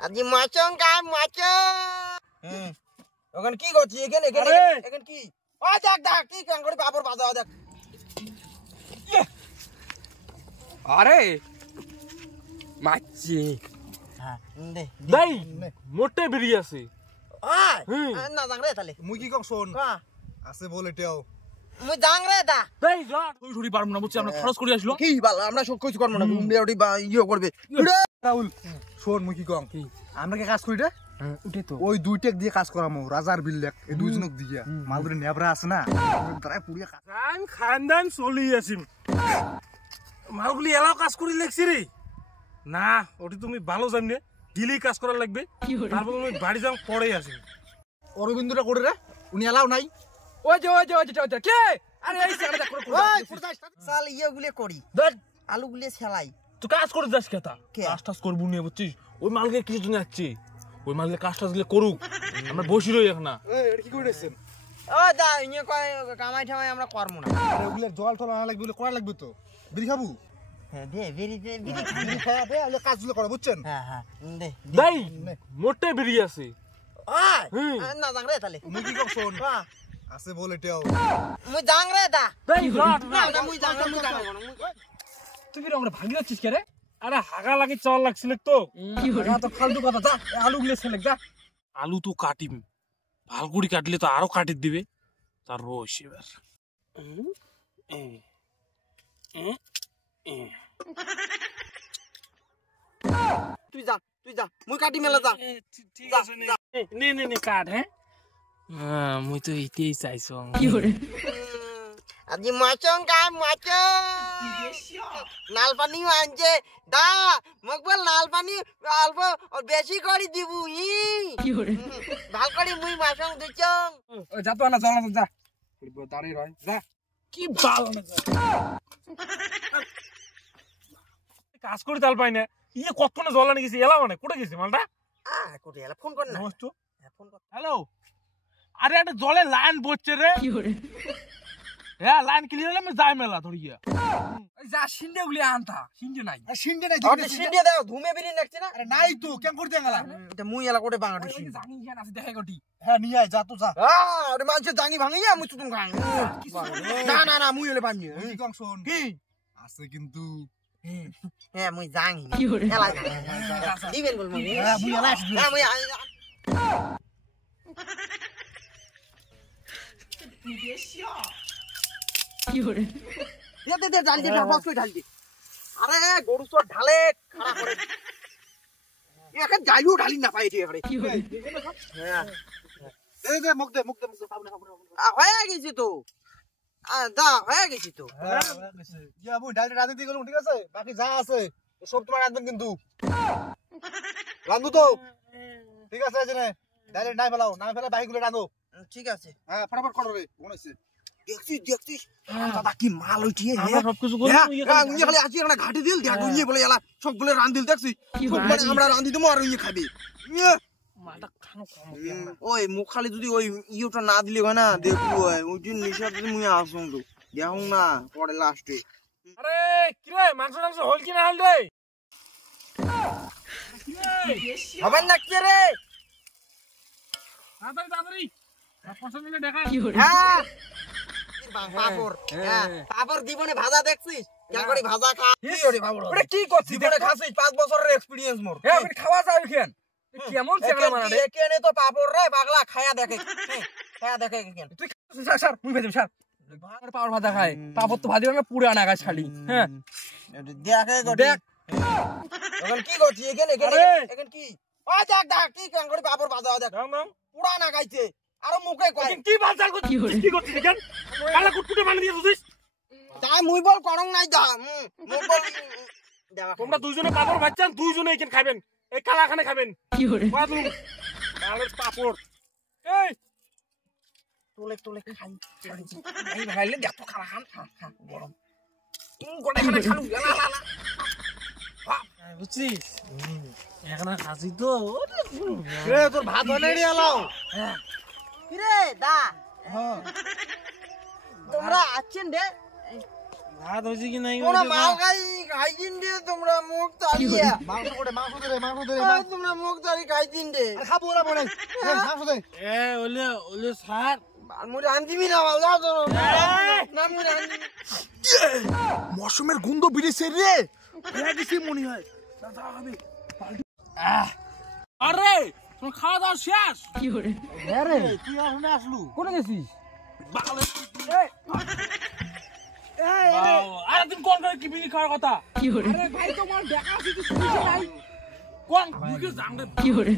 আজি মাছং কাম মাছ ওখানে কি করছি এখানে এখানে এখানে কি ও দেখ দেখ কি কাম করে পাপড় বাজাও দেখ আরে মাছি হ্যাঁ দে দাই মোটে বেরিয়ে আছে না জাং রে তাহলে মুই কি কম শোন আছে বলে টেও মুই জাং রে দা দাই যা তুই ছুটি পারবো না বুঝছি আমরা খরচ করে আসলো কি ভালো আমরা সব কিছু করব না তুমি ওটি ইয়ে করবে রাহুল শোন মুই কি কম আমরা কি কাজ করি রে উঠে তো ওই দুইটেক দিয়ে কাজ করামু রাজার বিল্লেক এই দুইজনক দিয়া মাল ধরে নেবরা আছে না তারাই পুড়িয়া কাজ খান খানদান চলি আছিম মালগুলি এলাও কাজ করে লেখছি রে না ওটি তুমি ভালো জানবে দিলি কাজ করা লাগবে তারপর তুমি বাড়ি যাও পড়ে আসি অরবিন্দুরা করে রে উনি এলাও নাই ওই যে কে আরে এই সারা করে সাল ইয়ে গুলে করি ধর আলু গুলে সেলাই তুই কাজ করে যাস কেতা কে? কাজ টাজ করবো নিয়ে বুঝছিস ওই মালকে কিছু জন্য যাচ্ছে ওই মালকে কাজ টাজ গুলো করুক আমরা বসি রই এখন না এটা কি করেছেন ও দা ইয়ে কয় কামাই ঠামাই আমরা করব না আরে ওগুলা জল টল আনা লাগবে করা লাগবে তো বিড়ি খাবো হ্যাঁ দে বিড়ি বিড়ি খাওয়া দে আলে কাজগুলো করা বুঝছেন হ্যাঁ হ্যাঁ দে দাই মোটে বেরিয়ে আছে ওই না জাং রে তাহলে মুই কি কম শোন আছে বলে টেও মুই জাং রে দা দাই না না মুই জাং তুই আমরা ভাঙি যাচ্ছিস কে রে আরে হাগা লাগি চাল লাগছিল তো হাগা তো ফালতু কথা যা আলু গুলো সেলেক যা আলু তো কাটিম ভাল করে কাটলে তো আরো কাটি দিবে তার রস এবার তুই যা মুই কাটি মেলা যা ঠিক আছে নে কাট হ্যাঁ মুই তো এইটাই চাইছো আজি মাছং কাম মাছ নাল পানি আনছে দা মোক বল নাল পানি অল্প বেশি করে দিব ভাল করে মুই মাছং দিছং যা তো না চল না যা দাঁড়িয়ে রয় যা কি বাল না কাজ করে তাল পাই না ইয়ে কতক্ষণে জল আনি গেছি এলা মানে কোটে গেছি মালটা কোটি এলা ফোন কর না নমস্ত ফোন কর হ্যালো আরে একটা জলে লাইন বসছে রে হ্যাঁ লাইন ক্লিয়ার হলে আমি যাই মেলা ধরি গিয়া যা সিন্ডে গুলি আনতা সিন্ডে নাই সিন্ডে নাই আরে সিন্ডিয়া দাও ধুমে বিরি নাকছে না আরে নাই তো কেন করে দেঙ্গালা এটা মুই এলা কোটে বাঙাটি জানি কেন আছে দেখে গটি হ্যাঁ নিয়ে আয় যা তো যা আরে মানছে জাঙ্গি ভাঙিয়া মুই তুতুম খাই না না মুই এলে পানি মুই কি কম শোন কি আছে কিন্তু হ্যাঁ মুই জাঙ্গি এলা দিবেন বল মুই হ্যাঁ মুই এলা আসবি হ্যাঁ মুই দে ঢাল দে বক্স ঢাল দে আরে গরু সর ঢালে খাড়া করে এখন যাইও ঢালি না পাই এটি এখানে হ্যাঁ দে মুখ দে খাবো না হয়ে গেছে তো দা হয়ে গেছে তো ইয়া মুই ডাইরেক্ট রাতে দিয়ে গেলাম ঠিক আছে বাকি যা আছে সব তোমার রাখবেন কিন্তু রান্ধু তো ঠিক আছে জেনে ডাইরেক্ট নাই ফেলাও না ফেলে বাইকগুলো রান্ধো ঠিক আছে হ্যাঁ ফটাফট করো রে মনে হচ্ছে দেখছিস দাদা কি মাল উঠিয়ে আমরা সবকিছু করি উনি খালি আছি একটা ঘাটি দিল দেখ উনি বলে এলা সব বলে রান দিল দেখছিস সব মানে আমরা রান দিতে আর উনি খাবি মালটা খানো কম ওই মুখ খালি যদি ওই ইউটা না দিলে হয় না দেখু ওই দিন নিশা যদি মুই আসুন তো দেখুন না পরে লাস্টে আরে কি রে মাংস হল কি না হল রে হবে না কি রে তাড়াতাড়ি পছন্দ হলে দেখা হ্যাঁ পাপড় হ্যাঁ পাপড় জীবনে ভাজা দেখছিস কেন করে ভাজা খা ওরে কি করছিস জীবনে খাসিস 5 বছরের এক্সপেরিয়েন্স মোর হ্যাঁ আপনি খাওয়া যাবে কেন কেমন চেংড়া মানা রে কেনে তো পাপড় রে পাগলা খায়া দেখে খায়া দেখে কেন তুই স্যার মুই ভেজম স্যার আমার পাওয়ার ভাজা খায় পাপড় তো ভাজি ভাঙা পুরা নাগা ছাড়ি হ্যাঁ দেখে দেখ এখন কি করছিস এখানে এখানে কি ও দেখ কি কেন করে পাপড় ভাজা দেখ পুরা না গাইছে আর মুখে কয় কি বাজার করছিস কি করছিস কেন কালা কুটকুটে মানে দিয়ে দিছিস তাই মুই বল করং নাই দা মুই বল তোমরা দুইজনে পাপড় ভাজছেন দুইজনে এখানে খাবেন এই কালাখানে খাবেন কি করে বাদুম কালের পাপড় এই তোলে খাই এই ভাইলে দেখ তো কালাখান খা গরম গোটা খানা খালু বুঝছিস এখন খাসি তো রে তোর ভাত হলে রে এলাও কি রে দা তোমরা আছেন রে ভাত হইছে কি নাই কোন মাল গাই খাইদিন রে তোমরা মুখ তাড়িয়া মাংস করে মাংস দে রে মাংস দে রে তোমরা মুখ তাড়ি খাইদিন রে খাবো না পড়ে মাংস দে এ ওলে ওলে স্যার মুড়ি আনদিবি না বাবা যাও তো না মুড়ি আনদিবি মশরুমের গন্ধ বেরিয়েছে রে কিছু মনে হয় আরে তোর খাওয়া দাওয়া শেষ হ্যাঁ রে তুই এখন আসলু কোনে গেছিস আরে তুমি কোন করে কি বিড়ি খাওয়ার কথা আরে ভাই তোমার দেখা আছে তো শুনিস নাই কোন মুখে জানলে কি হরে